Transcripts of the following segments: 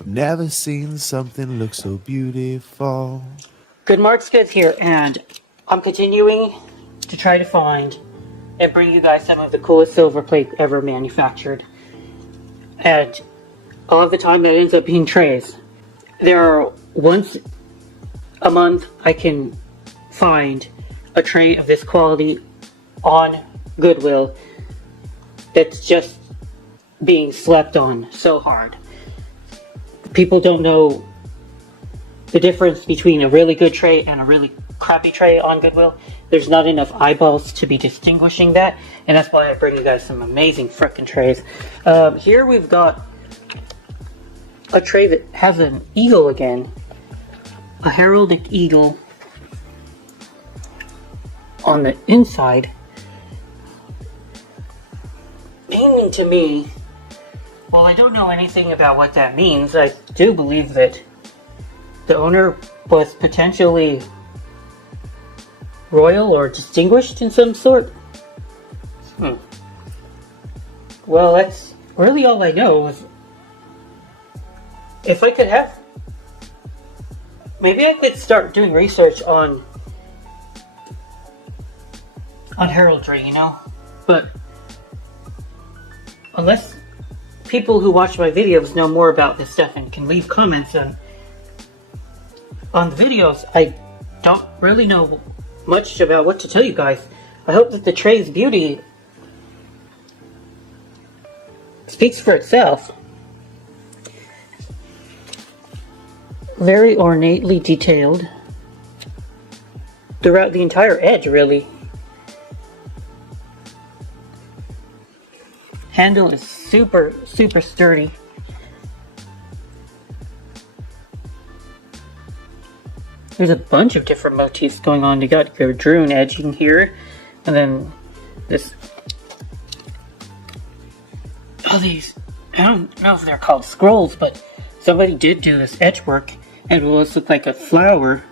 I've never seen something look so beautiful. Good Mark Smith here, and I'm continuing to try to find and bring you guys some of the coolest silver plate ever manufactured. And all of the time that ends up being trays. There are once a month I can find a tray of this quality on Goodwill that's just being slept on so hard. People don't know the difference between a really good tray and a really crappy tray on Goodwill. There's not enough eyeballs to be distinguishing that, and that's why I bring you guys some amazing frickin' trays. Here we've got a tray that has an eagle again, a heraldic eagle on the inside, meaning to me, well, I don't know anything about what that means. I do believe that the owner was potentially royal or distinguished in some sort. Well, that's really all I know. Is if I could have, maybe I could start doing research on heraldry, you know? But unless people who watch my videos know more about this stuff and can leave comments on the videos, I don't really know much about what to tell you guys. I hope that the tray's beauty speaks for itself. Very ornately detailed throughout the entire edge, really. Handle is super sturdy. There's a bunch of different motifs going on. You got your drone edging here, and then this. Oh, these, I don't know if they're called scrolls, but somebody did do this edge work, and it will look like a flower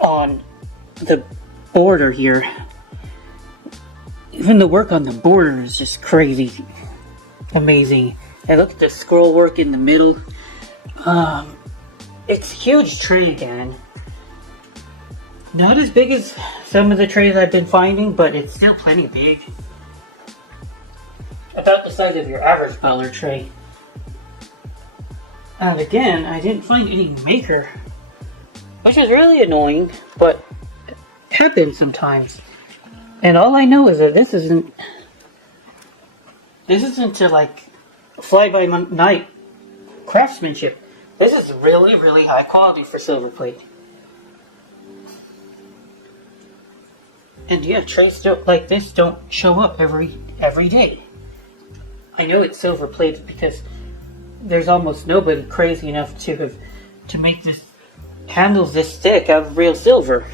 on the border here. Even the work on the border is just crazy. Amazing. And look at the scroll work in the middle. It's a huge tray again. Not as big as some of the trays I've been finding, but it's still plenty big. About the size of your average dollar tray. And again, I didn't find any maker, which is really annoying, but it happens sometimes. And all I know is that this isn't to like fly-by-night craftsmanship. This is really high quality for silver plate. And yeah, trays like this don't show up every day. I know it's silver plated because there's almost nobody crazy enough to make this handles this thick out of real silver.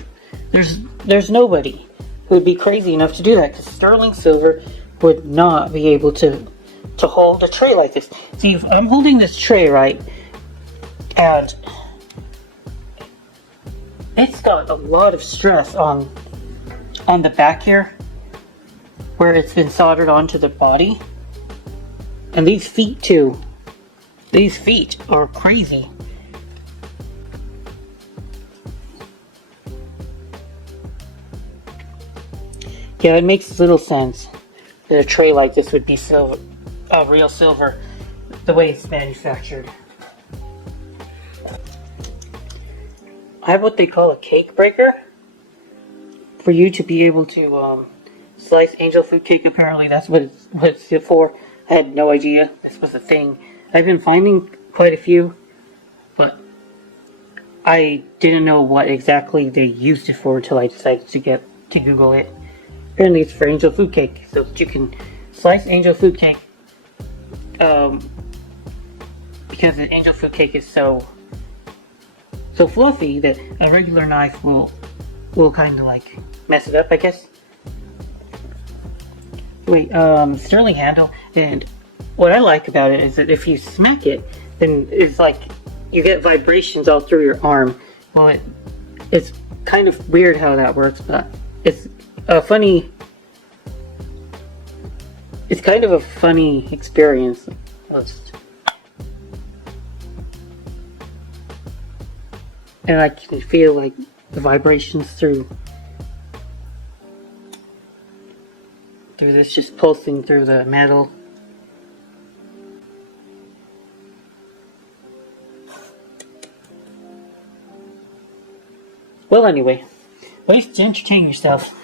There's nobody who would be crazy enough to do that, because sterling silver would not be able to hold a tray like this. See, if I'm holding this tray right, and it's got a lot of stress on the back here, where it's been soldered onto the body, and these feet too. These feet are crazy. Yeah, it makes little sense that a tray like this would be silver, real silver, the way it's manufactured. I have what they call a cake breaker, for you to be able to slice angel food cake. Apparently that's what it's for. I had no idea this was a thing. I've been finding quite a few, but I didn't know what exactly they used it for until I decided to Google it. Apparently it's for angel food cake, so that you can slice angel food cake, because the angel food cake is so fluffy that a regular knife will kind of like mess it up, I guess. Wait, sterling handle, and what I like about it is that if you smack it, then it's like you get vibrations all through your arm. Well, it's kind of weird how that works, but it's kind of a funny experience. and I can feel like the vibrations through this, just pulsing through the metal. Well, anyway, ways to entertain yourself.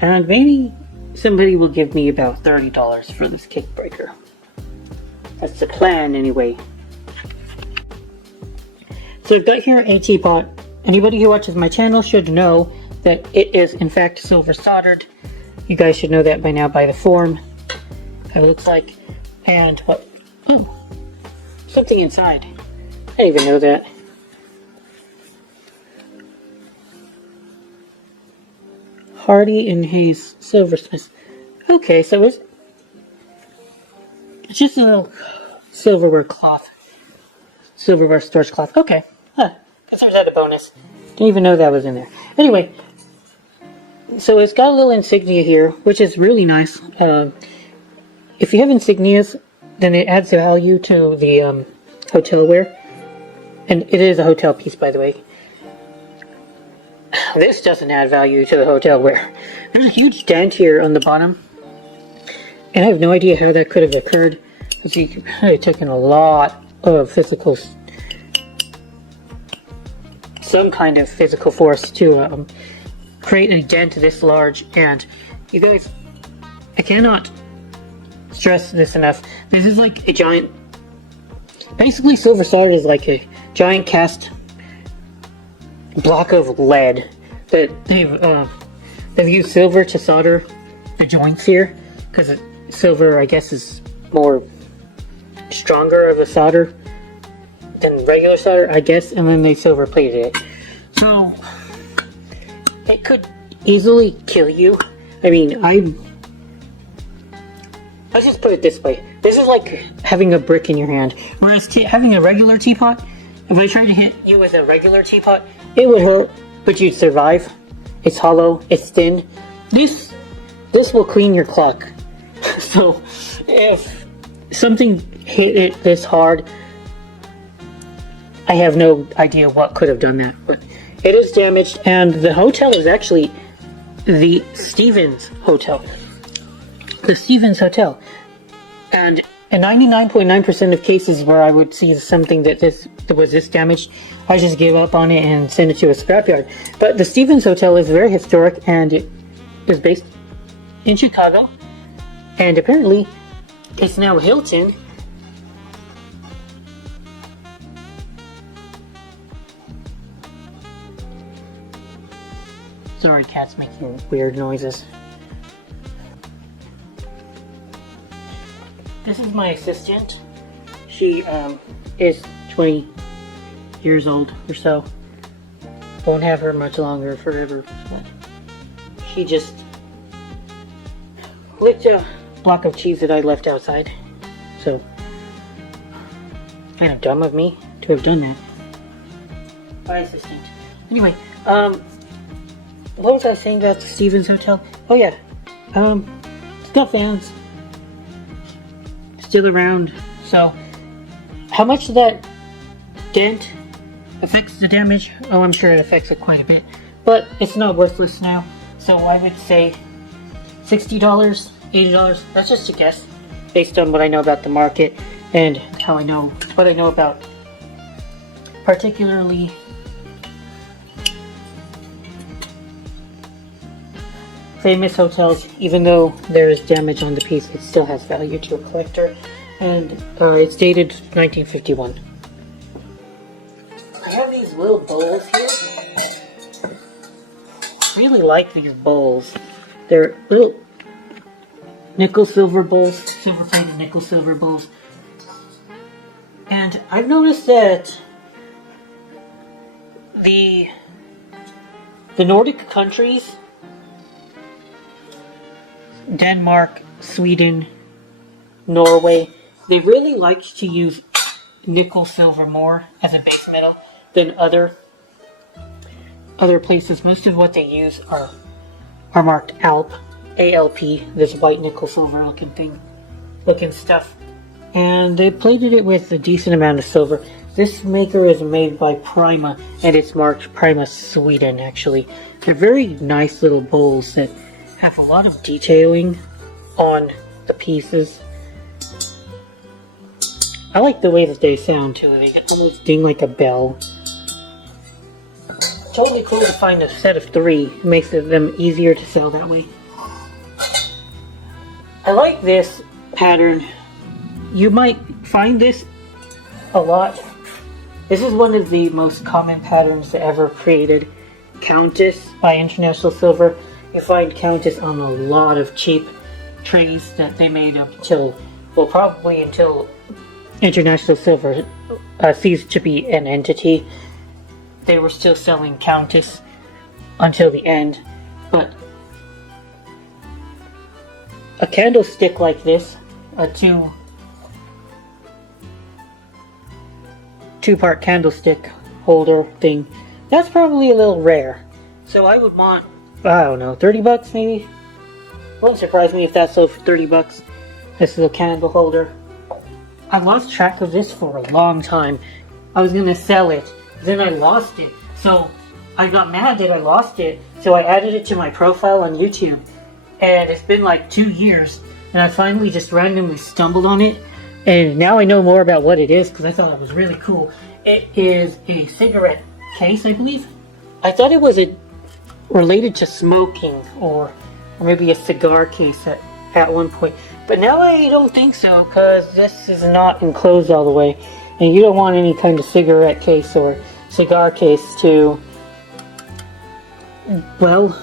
And maybe somebody will give me about $30 for this cake breaker. That's the plan, anyway. So I've got here a teapot. Anybody who watches my channel should know that it is in fact silver soldered. You guys should know that by now by the form. How it looks like. And what? Oh, something inside. I didn't even know that. Hardy and Hayes silversmith. Okay, so it's just a little silverware cloth. Silverware storage cloth. Okay. Huh. Consider that a bonus. Didn't even know that was in there. Anyway, so it's got a little insignia here, which is really nice. If you have insignias, then it adds value to the hotelware. And it is a hotel piece, by the way. This doesn't add value to the hotelware. There's a huge dent here on the bottom. And I have no idea how that could have occurred. It's probably taken a lot of some kind of physical force to create a dent this large. And you guys, I cannot stress this enough. This is like a giant, basically silver soldered is like a giant cast block of lead that they've used silver to solder the joints here, because silver, I guess, is more stronger of a solder than regular solder, I guess, and then they silver plated it. So it could easily kill you. I mean, let's just put it this way. This is like having a brick in your hand. Whereas having a regular teapot, if I tried to hit you with a regular teapot, it would hurt, but you'd survive. It's hollow, it's thin. This will clean your clock. So if something hit it this hard, I have no idea what could have done that, but it is damaged. And the hotel is actually the Stevens Hotel. The Stevens Hotel. And in 99.9% of cases where I would see something that was this damaged, I just give up on it and send it to a scrapyard. But the Stevens Hotel is very historic, and it is based in Chicago. And apparently, it's now Hilton. Sorry, cat's making weird noises. This is my assistant. She is 20 years old or so. Won't have her much longer, forever. She just licked a block of cheese that I left outside. So, kind of dumb of me to have done that. My assistant. Anyway, what was I saying about the Stevens Hotel? Oh yeah, it's got fans. Still around. So, how much that dent affects the damage? Oh, I'm sure it affects it quite a bit. But it's not worthless now. So I would say $60, $80. That's just a guess, based on what I know about the market and what I know about particularly famous hotels. Even though there is damage on the piece, it still has value to a collector, and it's dated 1951. I have these little bowls here. I really like these bowls. They're little nickel silver bowls, silver plated nickel silver bowls. And I've noticed that the Nordic countries, Denmark, Sweden, Norway, they really like to use nickel silver more as a base metal than other places. Most of what they use are marked ALP, ALP, this white nickel silver looking stuff. and they plated it with a decent amount of silver. This maker is made by Prima, and it's marked Prima Sweden, actually. They're very nice little bowls that have a lot of detailing on the pieces. I like the way that they sound too. They almost ding like a bell. Totally cool to find a set of 3. It makes them easier to sell that way. I like this pattern. You might find this a lot. This is one of the most common patterns ever created. Countess by International Silver. You find Countess on a lot of cheap trays that they made up until, well, probably until International Silver ceased to be an entity. They were still selling Countess until the end, but a candlestick like this, a two-part candlestick holder thing, that's probably a little rare. So I would want, I don't know, 30 bucks maybe? Wouldn't surprise me if that sold for 30 bucks. This little candle holder. I lost track of this for a long time. I was gonna sell it, then I lost it. So I got mad that I lost it, so I added it to my profile on YouTube. And it's been like 2 years, and I finally just randomly stumbled on it. And now I know more about what it is, because I thought it was really cool. It is a cigarette case, I believe. I thought it was related to smoking, or maybe a cigar case at one point. But now I don't think so, because this is not enclosed all the way. And you don't want any kind of cigarette case or cigar case to, well,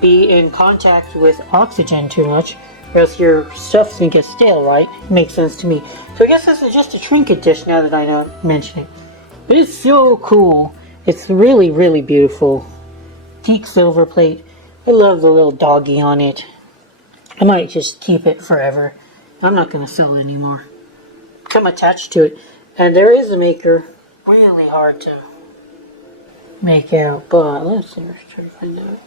be in contact with oxygen too much, or else your stuff's gonna get stale, right? Makes sense to me. So I guess this is just a trinket dish now that I mention it. But it's so cool. It's really, really beautiful. Teak silver plate. I love the little doggy on it. I might just keep it forever. I'm not gonna sell it anymore. I'm attached to it. And there is a maker. Really hard to make out, but let's see, let's try to find out.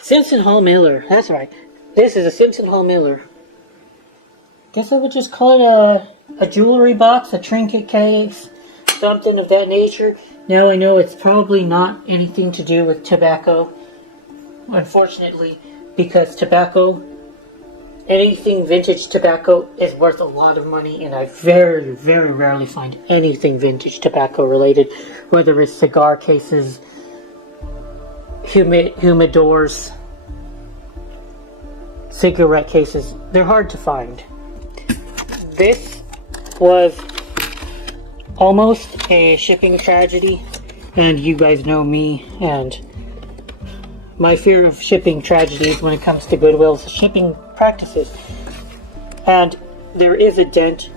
Simpson Hall Miller, that's right. This is a Simpson Hall Miller. Guess I would just call it a jewelry box, a trinket case, something of that nature. Now I know it's probably not anything to do with tobacco, unfortunately, because tobacco, anything vintage tobacco is worth a lot of money, and I very, very rarely find anything vintage tobacco related, whether it's cigar cases, humidors, cigarette cases. They're hard to find. This was almost a shipping tragedy, and you guys know me and my fear of shipping tragedies when it comes to Goodwill's shipping practices. And there is a dent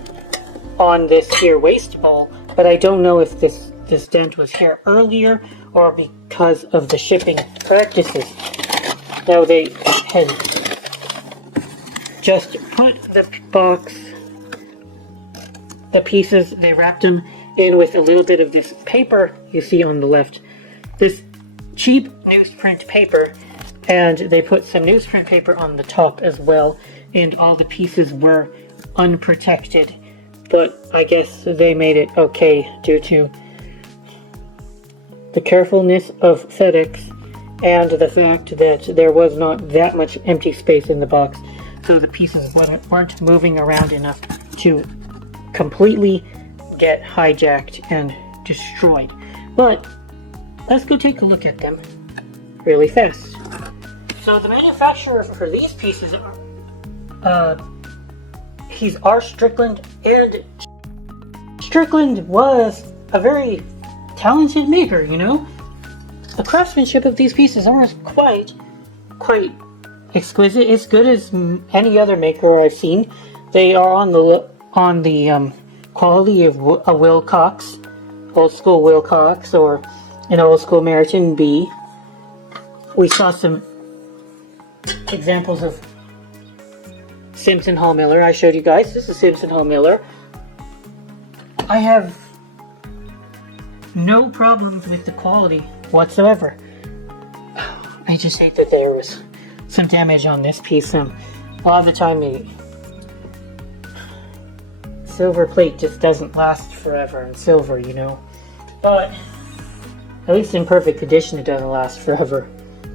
on this here waste bowl, but I don't know if this dent was here earlier or because of the shipping practices. Now they had just put the box, the pieces, they wrapped them in with a little bit of this paper you see on the left. This cheap newsprint paper, and they put some newsprint paper on the top as well, and all the pieces were unprotected, but I guess they made it okay due to the carefulness of FedEx and the fact that there was not that much empty space in the box, so the pieces weren't moving around enough to completely get hijacked and destroyed. But let's go take a look at them really fast. So the manufacturer for these pieces he's R. Strickland, and Strickland was a very talented maker, you know? The craftsmanship of these pieces are quite exquisite. It's good as any other maker I've seen. They are on the quality of a Wilcox, old school Wilcox, or an old school Meriton B. We saw some examples of Simpson Hall Miller. I showed you guys. This is Simpson Hall Miller. I have no problems with the quality whatsoever. I just hate that there was some damage on this piece. A lot of the time the silver plate just doesn't last forever in silver, you know. But at least in perfect condition it doesn't last forever.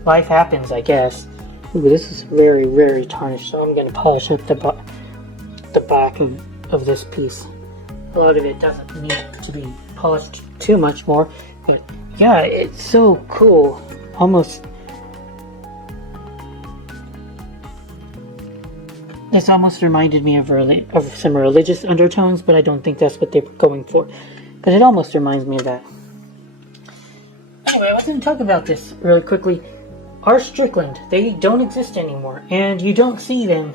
Life happens, I guess. Ooh, this is very, very tarnished, so I'm going to polish up the back of this piece. A lot of it doesn't need to be polished too much more, but yeah, it's so cool. This almost reminded me of some religious undertones, but I don't think that's what they were going for. But it almost reminds me of that. Anyway, I was going to talk about this really quickly. Our Strickland, they don't exist anymore, and you don't see them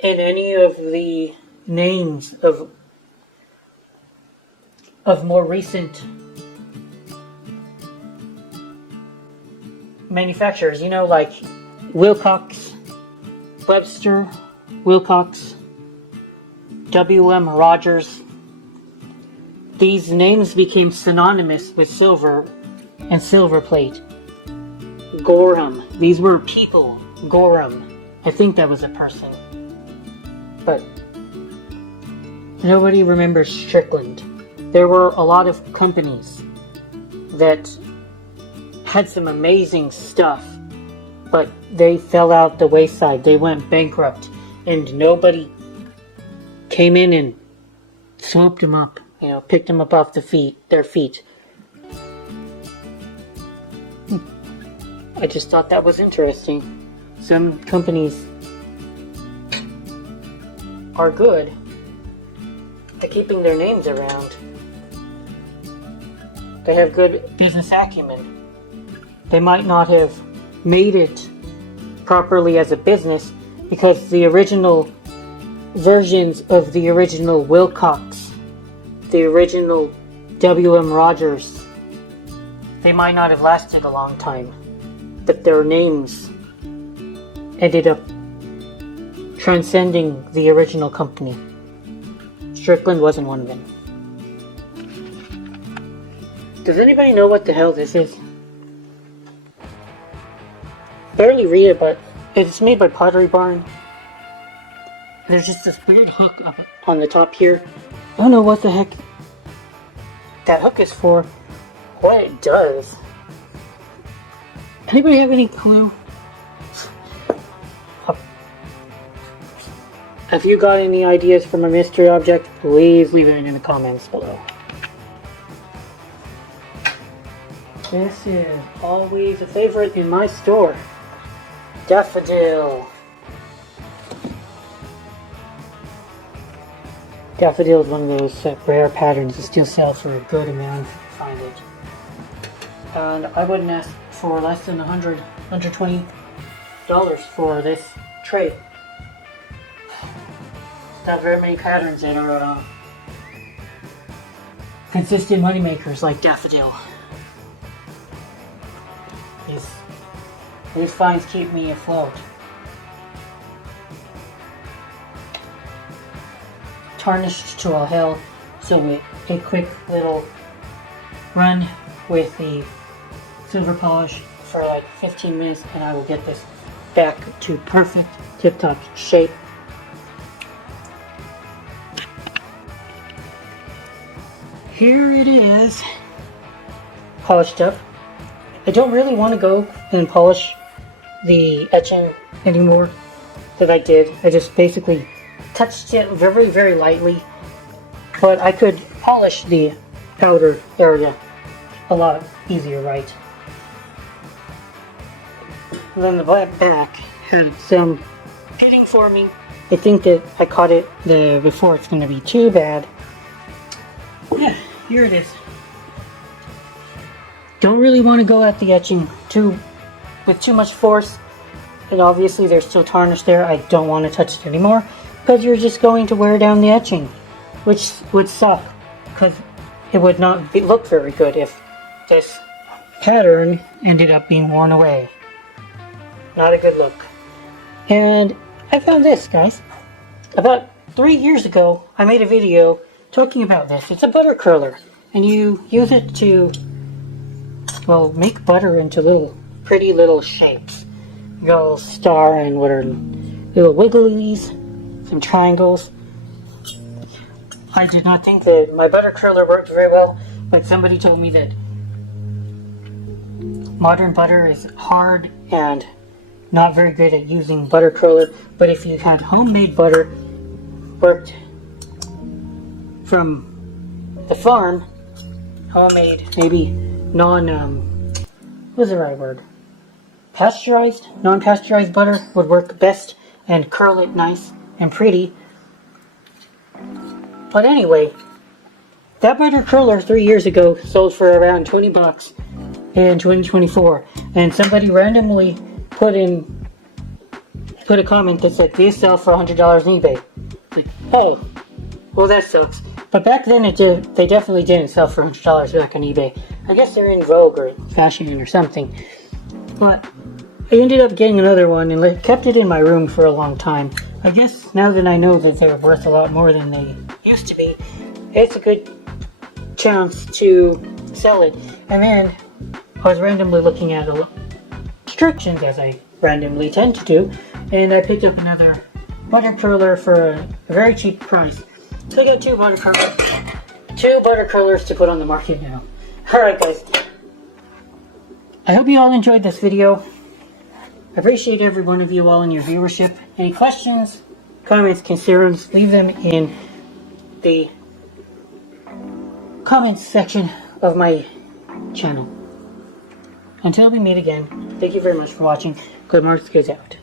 in any of the names of more recent manufacturers, you know, like Wilcox, Webster, Wilcox, W.M. Rogers. These names became synonymous with silver and silver plate. Gorham, these were people. Gorham, I think that was a person. But nobody remembers Strickland. There were a lot of companies that had some amazing stuff, but they fell out the wayside. They went bankrupt, and nobody came in and swooped them up, you know, picked them up off their feet. I just thought that was interesting. Some companies are good at keeping their names around. They have good business acumen. They might not have made it properly as a business because the original versions of the original Wilcox, the original W.M. Rogers, they might not have lasted a long time, but their names ended up transcending the original company. Strickland wasn't one of them. Does anybody know what the hell this is? Barely read it, but it's made by Pottery Barn. There's just this weird hook up on the top here. I don't know what the heck that hook is for, what it does. Anybody have any clue? If you got any ideas from a mystery object, please leave it in the comments below. This is always a favorite in my store. Daffodil. Daffodil is one of those rare patterns that still sell for a good amount if you find it. And I wouldn't ask for less than $100, $120 for this tray. Not very many patterns that are consistent moneymakers like Daffodil. These finds keep me afloat. Tarnished to all hell, so a quick little run with the silver polish for like 15 minutes and I will get this back to perfect tip-top shape. Here it is, polished up. I don't really want to go and polish the etching anymore that I did. I just basically touched it very, very lightly, but I could polish the powder area a lot easier, right? And then the back had some pitting for me. I think that I caught it before it's going to be too bad. Yeah, here it is. Don't really want to go at the etching with too much force, and obviously there's still tarnish there. I don't want to touch it anymore because you're just going to wear down the etching, which would suck because it would not look very good if this pattern ended up being worn away. Not a good look. And I found this, guys. About 3 years ago, I made a video talking about this. It's a butter curler, and you use it to, well, make butter into little pretty little shapes. You got a little star and what are little wigglies, some triangles. I did not think that my butter curler worked very well, but somebody told me that modern butter is hard and not very good at using butter curler, but if you had homemade butter worked from the farm, homemade, maybe what's the right word? Pasteurized, non-pasteurized butter would work best and curl it nice and pretty. But anyway, that butter curler 3 years ago sold for around 20 bucks in 2024, and somebody randomly put a comment that said these sell for $100 on eBay. Like, oh, well that sucks. But back then they definitely didn't sell for $100 back on eBay. I guess they're in vogue or fashion or something. But I ended up getting another one and kept it in my room for a long time. I guess now that I know that they're worth a lot more than they used to be, it's a good chance to sell it. And then I was randomly looking at restrictions, as I randomly tend to do, and I picked up another butter curler for a very cheap price. So I got two butter curlers to put on the market now. Alright guys, I hope you all enjoyed this video. I appreciate every one of you all in your viewership. Any questions, comments, concerns, leave them in the comments section of my channel. Until we meet again, thank you very much for watching. Good Marks goes out.